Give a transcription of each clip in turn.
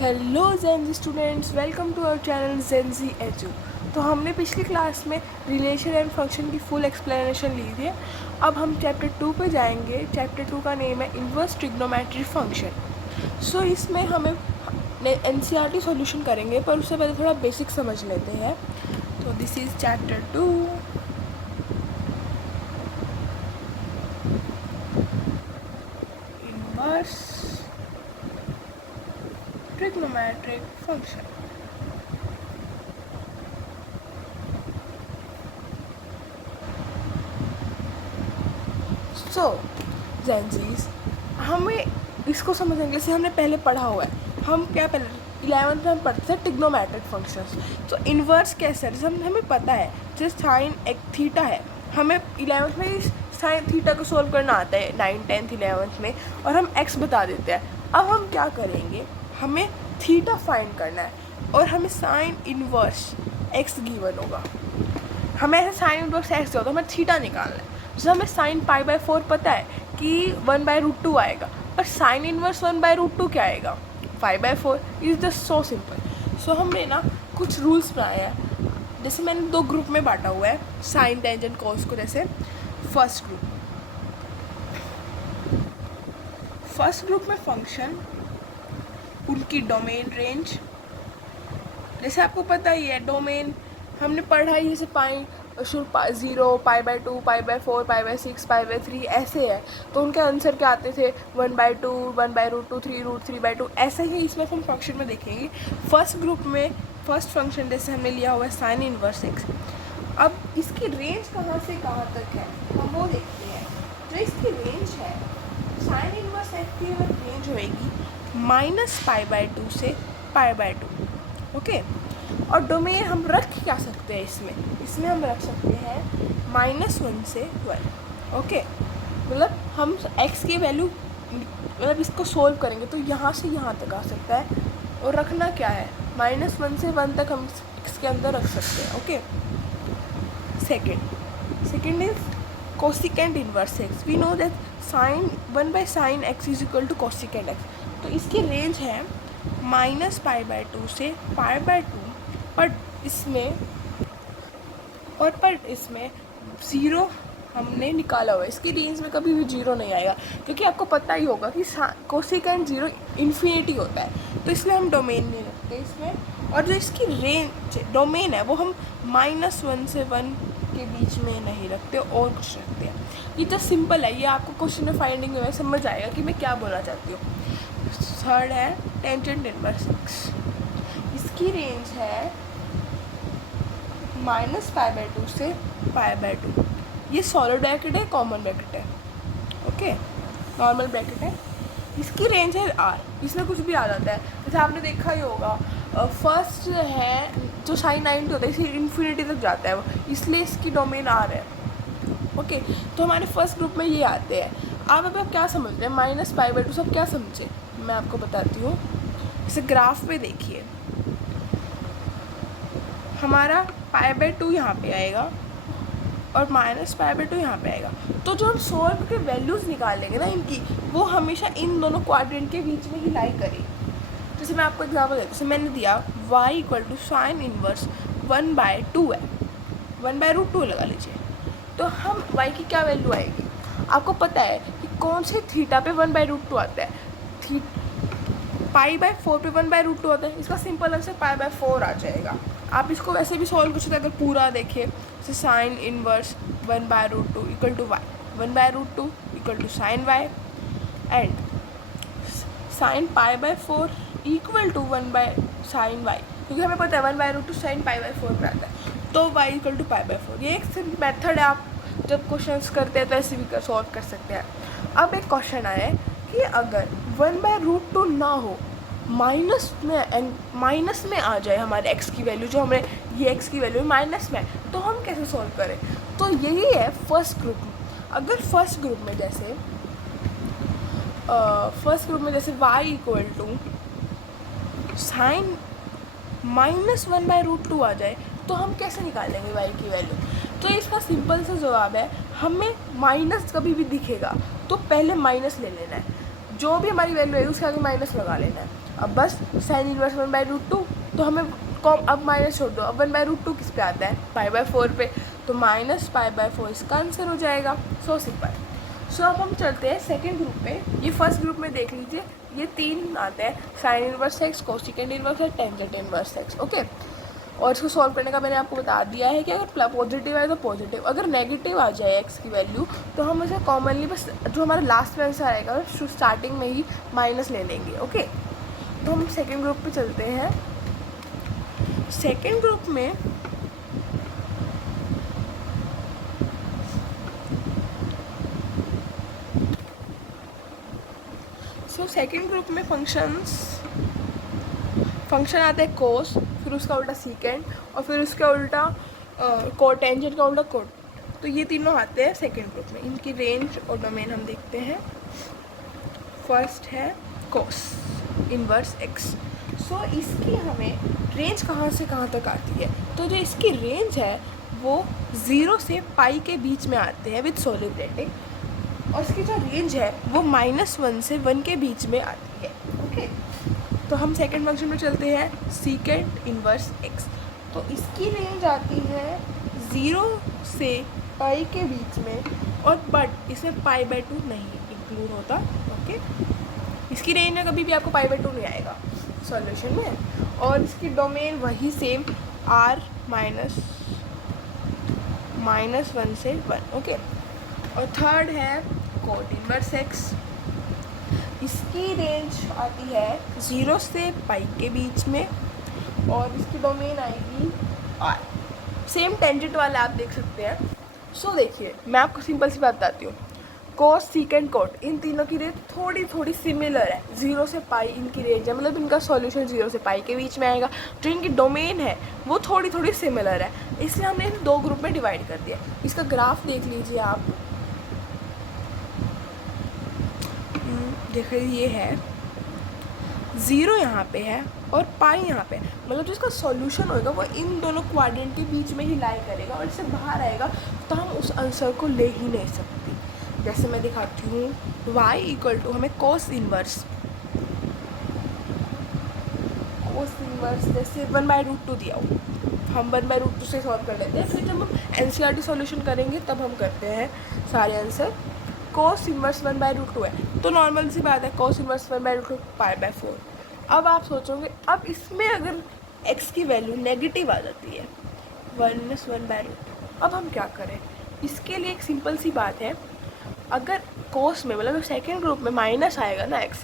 Hello Zenzy students, welcome to our channel Zenzy Edu. तो हमने पिछली क्लास में रिलेशन एंड फंक्शन की फुल एक्सप्लेनेशन ली थी। अब हम चैप्टर 2 पे जाएंगे। चैप्टर 2 का नेम है इन्वर्स ट्रिग्नोमेट्री फंक्शन। सो इसमें हमें एनसीईआरटी सॉल्यूशन करेंगे, पर उससे पहले थोड़ा बेसिक समझ लेते हैं। तो this is chapter 2। Inverse trigonometric function. So Gen Zs, हमें इसको समझने के लिए हमने पहले पढ़ा हुआ है। हम क्या पहले 11th में हम पढ़ते थे ट्रिग्नोमेट्रिक फंक्शंस। तो इन्वर्स कैसे है, जैसे हमें पता है जैसे साइन एक थीटा है, हमें 11th में साइन थीटा को सोल्व करना आता है 9th 10th 11th में, और हम एक्स बता देते हैं। अब हम क्या करेंगे, हमें थीटा फाइंड करना है और हमें साइन इन्वर्स एक्स गिवन होगा। हमें ऐसे साइन इन्वर्स एक्स होगा तो हमें थीटा निकालना है। जैसे हमें साइन पाई बाय 4 पता है कि 1/√2 आएगा, पर साइन इन्वर्स 1/√2 क्या आएगा, 5/4। Is just so simple. So हमने ना कुछ रूल्स बनाए हैं। जैसे मैंने 2 ग्रुप में बांटा हुआ है साइन टेंजेंट कॉस को। जैसे फर्स्ट ग्रुप में फंक्शन, उनकी डोमेन रेंज, जैसे आपको पता ही है डोमेन हमने पढ़ा ही, जैसे पाई 0, π/2, π/4, π/6, π/3 ऐसे है। तो उनके आंसर क्या आते थे 1/2, 1/√2, 3√3/2 ऐसे ही इसमें हम फंक्शन में देखेंगे। फर्स्ट ग्रुप में फर्स्ट फंक्शन जैसे हमने लिया हुआ है साइन इन्वर्स एक्स। अब इसकी रेंज कहाँ से कहाँ तक है हम वो देखते हैं। जो इसकी रेंज है साइन इन्वर्स एक्स की रेंज होएगी -π/2 से π/2। ओके, और डोमेन हम रख क्या सकते हैं इसमें हम रख सकते हैं -1 से 1। ओके, मतलब हम x की वैल्यू मतलब इसको सोल्व करेंगे तो यहाँ से यहाँ तक आ सकता है, और रखना क्या है -1 से 1 तक हम इसके अंदर रख सकते हैं। Okay, second is cosecant inverse x. We know that sine 1/sin x is equal to cosecant x. तो इसकी रेंज है -π/2 से π/2, पर इसमें 0 हमने निकाला हुआ है। इसकी रेंज में कभी भी 0 नहीं आएगा, क्योंकि आपको पता ही होगा कि कोसिकेंट 0 इन्फिनिटी होता है। तो इसलिए हम डोमेन नहीं रखते इसमें। और जो इसकी रेंज डोमेन है वो हम -1 से 1 के बीच में नहीं रखते और कुछ रखते हैं। ये तो सिंपल है, ये आपको क्वेश्चन में फाइंडिंग में समझ आएगा कि मैं क्या बोलना चाहती हूँ। थर्ड है टेंजेंट इन्वर्स एक्स। इसकी रेंज है -π/2 से π/2। ये सॉलिड ब्रैकेट है, कॉमन ब्रैकेट है, ओके, नॉर्मल ब्रैकेट है। इसकी रेंज है r। इसमें कुछ भी आ जाता है, जैसे आपने देखा ही होगा फर्स्ट है जो साइन 90 होता है इसी इन्फिनिटी तक जाता है वो, इसलिए इसकी डोमेन r है। ओके, तो हमारे फर्स्ट ग्रुप में ये आते हैं। आप क्या समझ रहे हैं -π/2 सब क्या समझे, मैं आपको बताती हूँ। जैसे ग्राफ पे देखिए, हमारा π/2 यहाँ पे आएगा और -π/2 यहाँ पे आएगा। तो जो हम सॉल्व के वैल्यूज़ निकालेंगे ना इनकी, वो हमेशा इन दोनों क्वाड्रेंट के बीच में ही लाई करेगी। जैसे मैं आपको एग्जाम्पल देती हूँ, जैसे मैंने दिया y = साइन इन्वर्स 1/2 है, 1/√2 लगा लीजिए। तो हम y की क्या वैल्यू आएगी, आपको पता है कि कौन से थीटा पे 1/√2 आता है, π/4 पे 1/√2 आता है। इसका सिंपल आंसर π/4 आ जाएगा। आप इसको वैसे भी सॉल्व कर सकते हैं, अगर पूरा देखें जैसे sine inverse 1/√2 = y, 1/√2 = sine y, and sine π/4 = 1/sin y, क्योंकि हमें पता है 1/√2 साइन π/4 पर आता है। तो y = π/4। ये एक मेथड है, आप जब क्वेश्चंस करते हैं तो ऐसे भी सॉल्व कर सकते हैं। अब एक क्वेश्चन आया है कि अगर 1/√2 ना हो, माइनस में आ जाए हमारे x की वैल्यू, जो हमें ये x की वैल्यू माइनस में, तो हम कैसे सॉल्व करें। तो यही है फर्स्ट ग्रुप में। अगर फर्स्ट ग्रुप में जैसे y = साइन -1/√2 आ जाए, तो हम कैसे निकालेंगे y की वैल्यू। तो इसका सिंपल सा जवाब है, हमें माइनस कभी भी दिखेगा तो पहले माइनस ले लेना है, जो भी हमारी वैल्यू है उसके आगे माइनस लगा लेना है। अब बस साइन इनवर्स 1/√2, तो हमें कॉम अब माइनस छोड़ दो, अब 1/√2 किस पे आता है, π/4 पे, तो माइनस π/4 इसका आंसर हो जाएगा। सो सिंपल। सो अब हम चलते हैं सेकेंड ग्रुप पे। ये फर्स्ट ग्रुप में देख लीजिए, ये 3 आते हैं, sine inverse x, cosecant inverse और टेंजेंट इनवर्स एक्स। ओके, और इसको सॉल्व करने का मैंने आपको बता दिया है कि अगर पॉजिटिव है तो पॉजिटिव, अगर नेगेटिव आ जाए एक्स की वैल्यू तो हम उसे कॉमनली बस जो हमारा लास्ट में आंसर आएगा स्टार्टिंग में ही माइनस ले लेंगे। ओके, तो हम सेकेंड ग्रुप पे चलते हैं। सेकेंड ग्रुप में सेकेंड ग्रुप में फंक्शन आता है कोस, फिर उसका उल्टा सीकेंड और फिर उसका उल्टा कोटेंजेंट का उल्टा कोट। तो ये तीनों आते हैं सेकेंड ग्रुप में। इनकी रेंज और डोमेन हम देखते हैं। फर्स्ट है कोस इनवर्स एक्स। सो इसकी हमें रेंज कहाँ से कहाँ तक आती है, तो जो इसकी रेंज है वो 0 से पाई के बीच में आते हैं विद सोलिब्रेटिंग, और इसकी जो रेंज है वो -1 से 1 के बीच में आती है। ओके, तो हम सेकेंड फंक्शन में चलते हैं, सीकेंट इनवर्स एक्स। तो इसकी रेंज आती है 0 से पाई के बीच में, और बट इसमें π/2 नहीं इंक्लूड होता। ओके, इसकी रेंज में कभी भी आपको π/2 नहीं आएगा सॉल्यूशन में, और इसकी डोमेन वही सेम r -1 से 1। ओके, और थर्ड है कोट इनवर्स एक्स। इसकी रेंज आती है 0 से पाई के बीच में, और इसकी डोमेन आएगी r। सेम टेंजेंट वाला आप देख सकते हैं। सो देखिए, मैं आपको सिंपल सी बात बताती हूँ। कोस सीकेंट कोट, इन तीनों की रेंज थोड़ी थोड़ी सिमिलर है। 0 से पाई इनकी रेंज है, मतलब इनका सॉल्यूशन 0 से पाई के बीच में आएगा। जो इनकी डोमेन है वो थोड़ी थोड़ी सिमिलर है, इसलिए हमने इन 2 ग्रुप में डिवाइड कर दिया। इसका ग्राफ देख लीजिए आप, देखिए ये है 0 यहाँ पे है और पाई यहाँ पे, मतलब जो इसका सॉल्यूशन होगा वो इन दोनों क्वाड्रेंट के बीच में ही लाई करेगा, और इससे बाहर आएगा तो हम उस आंसर को ले ही नहीं सकते। जैसे मैं दिखाती हूँ, y = हमें कोस इनवर्स जैसे 1/√2 दिया हो, हम 1/√2 से सॉल्व कर लेते हैं। फिर जब हम NCERT सॉल्यूशन करेंगे तब हम करते हैं सारे आंसर। कोस इनवर्स 1/√2 है, तो नॉर्मल सी बात है, कोस इनवर्स 1/√2 π/4। अब आप सोचोगे, अब इसमें अगर x की वैल्यू नेगेटिव आ जाती है -1/√2, अब हम क्या करें? इसके लिए एक सिंपल सी बात है, अगर कोस में मतलब सेकेंड ग्रुप में माइनस आएगा ना x,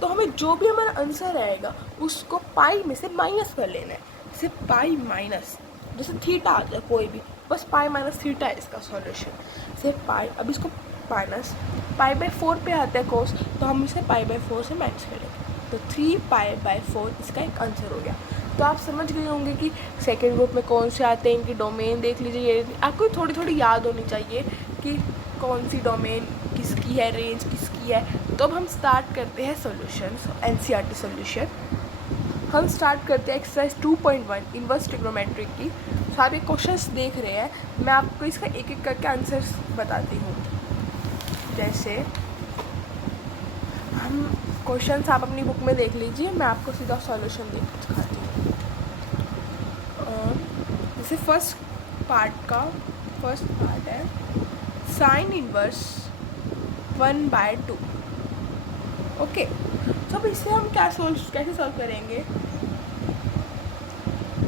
तो हमें जो भी हमारा आंसर आएगा उसको पाई में से माइनस कर लेना है। जैसे पाई माइनस, जैसे थीटा आ जाए कोई भी, बस पाई माइनस थीटा है इसका सॉल्यूशन। जैसे पाई, अब इसको माइनस π/4 पे आता है कोस, तो हम इसे π/4 से माइनस करेंगे, तो 3π/4 इसका एक आंसर हो गया। तो आप समझ गए होंगे कि सेकेंड ग्रुप में कौन से आते हैं, इनकी डोमेन देख लीजिए। ये आपको थोड़ी थोड़ी याद होनी चाहिए कि कौन सी डोमेन किसकी है, रेंज किसकी है। तो अब हम स्टार्ट करते हैं सॉल्यूशन, NCERT सॉल्यूशन। हम स्टार्ट करते हैं एक्सरसाइज 2.1 इनवर्स ट्रिग्नोमेट्री की। सारे क्वेश्चंस देख रहे हैं, मैं आपको इसका एक एक करके आंसर्स बताती हूँ। जैसे हम क्वेश्चंस आप अपनी बुक में देख लीजिए, मैं आपको सीधा सॉल्यूशन दिखाती हूँ। जैसे फर्स्ट पार्ट है साइन इनवर्स 1/2। ओके, तो अब इसे हम कैसे सॉल्व करेंगे?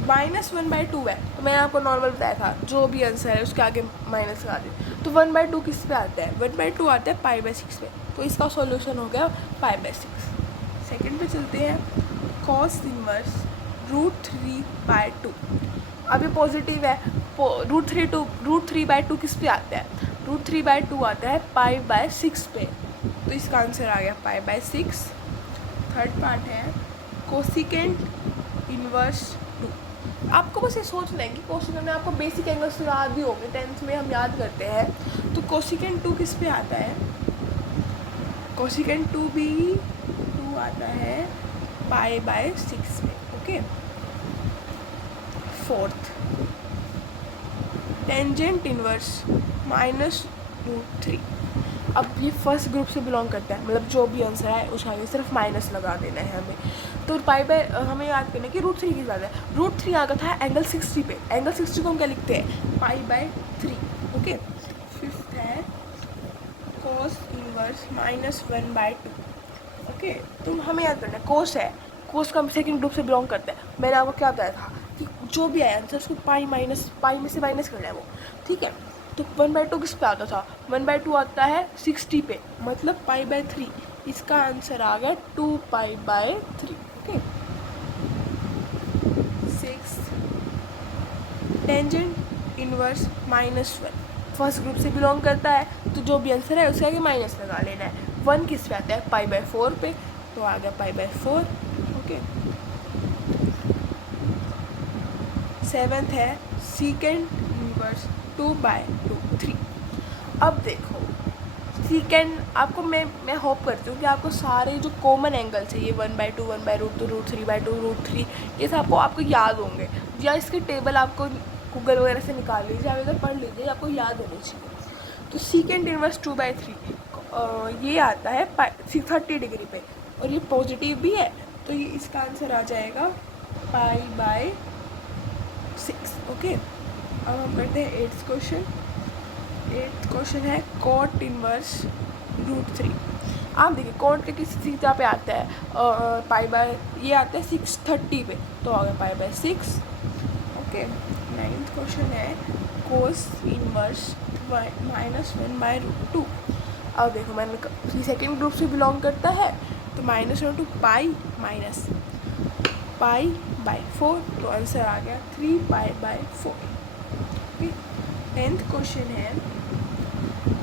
-1/2 है, तो मैंने आपको नॉर्मल बताया था, जो भी आंसर है उसके आगे माइनस लगा दें। तो 1/2 किस पे आता है? 1/2 आता है π/6 पे, तो इसका सॉल्यूशन हो गया π/6। सेकंड पे चलते हैं, कॉस इनवर्स √3/2। अब ये पॉजिटिव है, √3/2 किस पे आता है? √3/2 आता है π/6 पे, तो इसका आंसर आ गया π/6। थर्ड पार्ट है कोसिकेंट इनवर्स 2। आपको बस ये सोचना है कि कोसिकेंट में आपको बेसिक एंगल्स तो याद ही होंगे, 10th में हम याद करते हैं। तो कोसिकेंट 2 किस पे आता है? कोसिकेंट 2 भी 2 आता है π/6 में। Okay, fourth tangent inverse -√3। अब ये फर्स्ट ग्रुप से बिलोंग करता है, मतलब जो भी आंसर है उसका आगे सिर्फ माइनस लगा देना है हमें। तो पाई बाय हमें याद करना है कि रूट 3 की बात है। रूट 3 आ गया था एंगल 60 पे। एंगल 60 को हम क्या लिखते हैं, पाई बाय 3। ओके, फिफ्थ है कोस इनवर्स -1/2। ओके, तो हमें याद करना है कोस है, कोस का सेकंड ग्रुप से बिलोंग करता है। मैंने आपको क्या बताया था कि जो भी आया आंसर उसको पाई में से माइनस करना है वो, ठीक है। तो 1/2 किस पे आता था, 1/2 आता है 60 पे, मतलब पाई बाय 3। इसका आंसर आ गया 2π/3। Okay, 6 tangent inverse -1 first group से बिलोंग करता है, तो जो भी आंसर है उसके आगे माइनस लगा लेना है। 1 किस पे आता है, π/4 पे, तो आ गया π/4। ओके, 7th है सीकेंड इनवर्स 2/3। अब देखो सीकेंड आपको मैं होप करती हूँ कि आपको सारे जो कॉमन एंगल्स है ये 1/2, 1/√2, √3/2, √3, ये सब आपको याद होंगे, या इसके टेबल आपको गूगल वगैरह से निकाल लीजिए, आप इधर पढ़ लीजिए, आपको याद होनी चाहिए। तो सीकेंड इनवर्स 2/3 ये आता है 30 डिग्री पे, और ये पॉजिटिव भी है, तो ये इसका आंसर आ जाएगा π/6। ओके, अब हम करते हैं 8th क्वेश्चन। 8th क्वेश्चन है कॉट इनवर्स √3। आप देखिए कॉट के किस थीटा पे आता है, पाई बाय ये आता है 630 पे, तो आ गया π/6। ओके, 9th क्वेश्चन है कोस इनवर्स -1/√2। अब देखो मैंने सेकेंड ग्रुप से बिलोंग करता है, तो -1/2 π/4, तो आंसर आ गया 3π/4। 10th क्वेश्चन है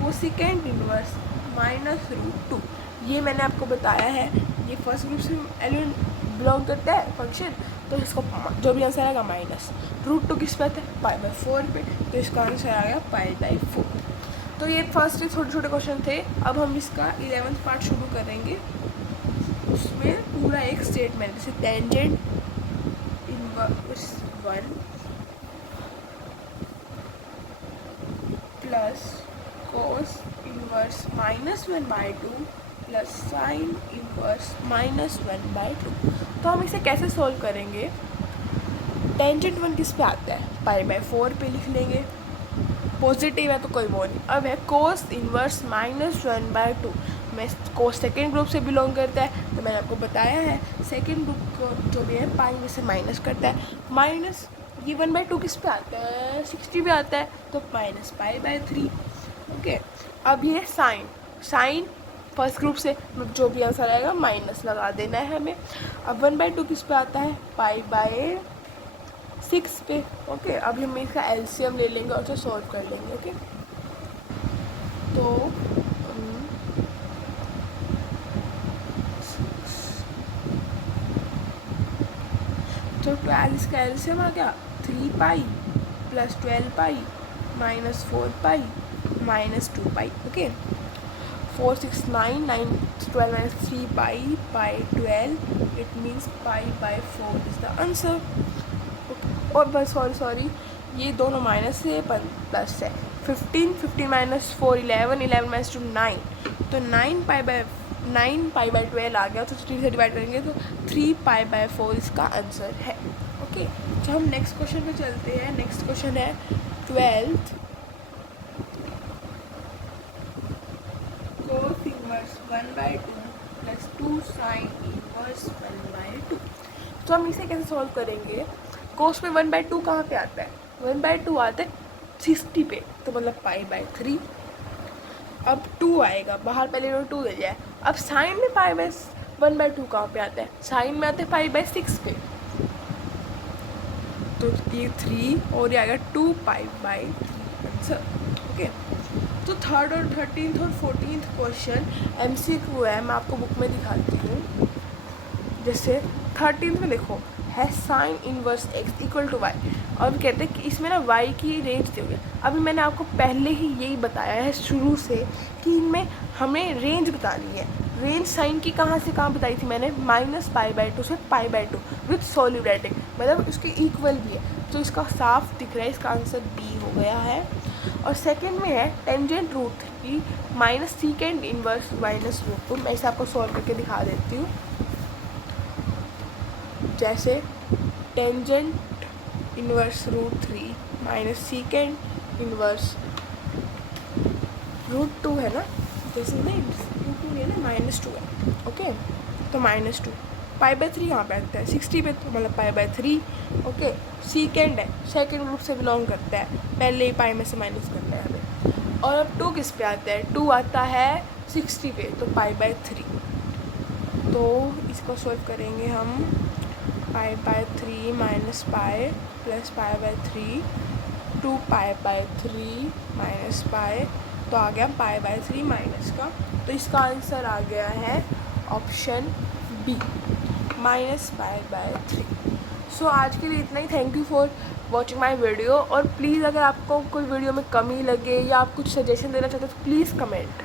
कोसिकेंट इनवर्स -√2। ये मैंने आपको बताया है, ये फर्स्ट ग्रुप से एलिमेंट बिलोंग करता है फंक्शन, तो इसको जो भी आंसर आएगा माइनस। √2 किस पे आता है, π/4 पे, तो इसका आंसर आ गया π/4। तो ये फर्स्ट छोटे छोटे क्वेश्चन थे। अब हम इसका 11th पार्ट शुरू करेंगे। उसमें पूरा एक स्टेटमेंट, जैसे tangent inverse 1 plus cos inverse -1/2 plus sine inverse -1/2। तो हम इसे कैसे सॉल्व करेंगे, टेंजेंट 1 किस पे आता है, π/4 पे लिख लेंगे, पॉजिटिव है तो कोई वो नहीं। अब है कोस इनवर्स -1/2, मैं कोस सेकेंड ग्रुप से बिलोंग करता है, तो मैंने आपको बताया है सेकेंड ग्रुप को जो भी है पाई में से माइनस करता है। माइनस ये 1/2 किस पे आता है, 60 पे आता है, तो -π/3। ओके, अब ये साइन फर्स्ट ग्रुप से जो भी आंसर आएगा माइनस लगा देना है हमें। अब 1/2 किस पे आता है, π/6 पे। ओके, अभी हम इसका एलसीएम ले लेंगे और उसे सॉल्व कर लेंगे। ओके, तो तो 12 इसका एलसीएम आ गया 3π plus 12π minus 4π minus 2π। Okay, 4 6 9 9 12 minus 3π by 12, it means π/4 is the answer। और बस सॉरी ये दोनों माइनस है प्लस है। 15 माइनस 4 11 11 माइनस 2 9, तो 9π/12 आ गया, तो 3 से डिवाइड करेंगे तो 3π/4 इसका आंसर है। ओके, तो हम नेक्स्ट क्वेश्चन पे चलते हैं। नेक्स्ट क्वेश्चन है 12th cos inverse 1/2 plus 2 sine inverse 1/2। तो हम इसे कैसे सॉल्व करेंगे, कोस में 1/2 कहाँ पे आता है, 1/2 आता है 60 पे, तो मतलब π/3। अब 2 आएगा बाहर, पहले 2 ले जाए। अब साइन में π/1/2 कहाँ पे आता है, साइन में आता है π/6 पे, तो ये 3 और ये आएगा 2π/3 आंसर। ओके, तो 3rd और 13th और 14th क्वेश्चन MCQ है, मैं आपको बुक में दिखाती हूँ। जैसे 13th में देखो है sine inverse x equal to y, और कहते हैं कि इसमें ना y की रेंज दी हुई है। अभी मैंने आपको पहले ही यही बताया है शुरू से कि इनमें हमें रेंज बतानी है। रेंज साइन की कहाँ से कहाँ बताई थी मैंने, -π/2 से π/2 विथ सोल्यूटेटिव, मतलब उसके इक्वल भी है, तो इसका साफ दिख रहा है, इसका आंसर B हो गया है। और सेकंड में है टेंजेंट √3 माइनस सीकेंड इनवर्स -√2। मैं इसे आपको सॉल्व करके दिखा देती हूँ। जैसे टेंजेंट इन्वर्स √3 माइनस सीकेंड इन्वर्स √2 है ना, जैसे नहीं √2 है ना, -2 है। ओके, तो -2 π/3 यहाँ पे आता है 60 पे, तो मतलब π/3। ओके, सीकेंड है, सेकेंड ग्रुप से बिलोंग करता है, पहले ही पाई में से माइनस करना है हमें। और अब 2 किस पे आता है, 2 आता है 60 पे, तो π/3। तो इसको सॉल्व करेंगे हम, π/3 minus pi plus π/3 2π/3 minus pi, तो आ गया π/3 माइनस का। तो इसका आंसर आ गया है ऑप्शन बी, -π/3। सो आज के लिए इतना ही। Thank you for watching my video. और प्लीज़ अगर आपको कोई वीडियो में कमी लगे या आप कुछ सजेशन देना चाहते हो तो प्लीज़ कमेंट।